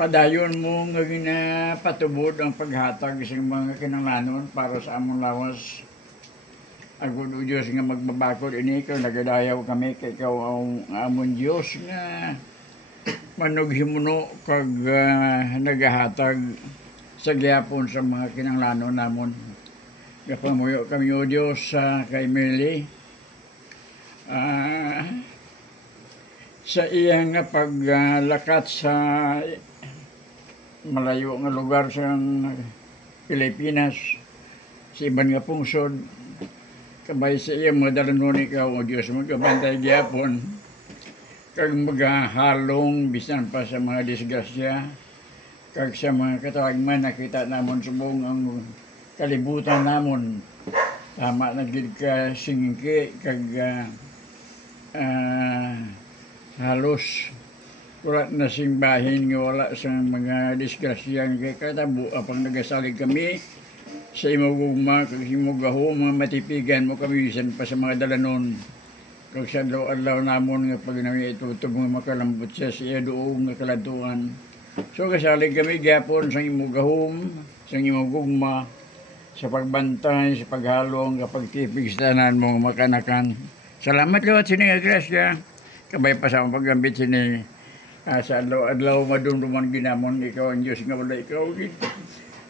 Padayon mo nga ginapatubod ang paghatag sa mga kinanglanon para sa among lawas. Agud o Diyos nga magbabakod ini ikaw nagadayaw kami kay ikaw ang amon Diyos nga manughimuno kag nagahatag sa gyapon sa mga kinanglanon namon. Gapamuyo kami o Diyos kay Millie. Sa iyang paglakat sa malayo nga lugar sa Pilipinas, sa iban nga pungsod, kabay sa iyang mga dalanon ikaw, o Diyos, magkabantay gyapon, kag magahalong bisan pa sa mga disgrasya, kag sa mga katawagman nakita namon subong ang kalibutan namon. Tama na gid ka singki kag halos wala na simbahin nga wala sa mga disgrasya kay katabo apang nagasalig kami sa imong kag imong gahom mga matipigan mo kami bisan pa sa mga dalanon kag sa adlaw namon nga pag nami itutog mga makalambot sa iya doong nga kaladtuan. So kasalig kami gyapon sa imong gahom, sa imong gugma, sa pagbantay, sa paghalong, kapag tipig sa tanan mong makanakan. Salamat lawat sini nga grasya. Kabay pa sa paggambit sini sa adlaw-adlaw madumduman ginamon ikaw ang Diyos nga wala ikaw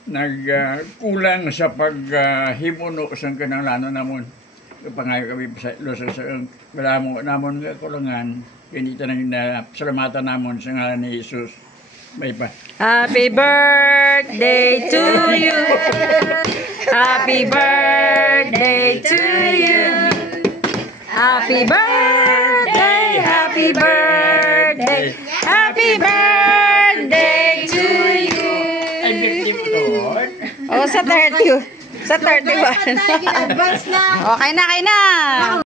nagkulang sa paghimuno sa kinanglanon namon. Pangayo kami sa malamo namon nga kulangan. Ganito na salamatan namon sa ngalan ni Jesus. May pa. Happy birthday to you. Happy birthday to you. Happy birthday, happy birthday, happy birthday to you. Ay, birthday mo doon? Oh, sa 30. Sa 31. Okay na,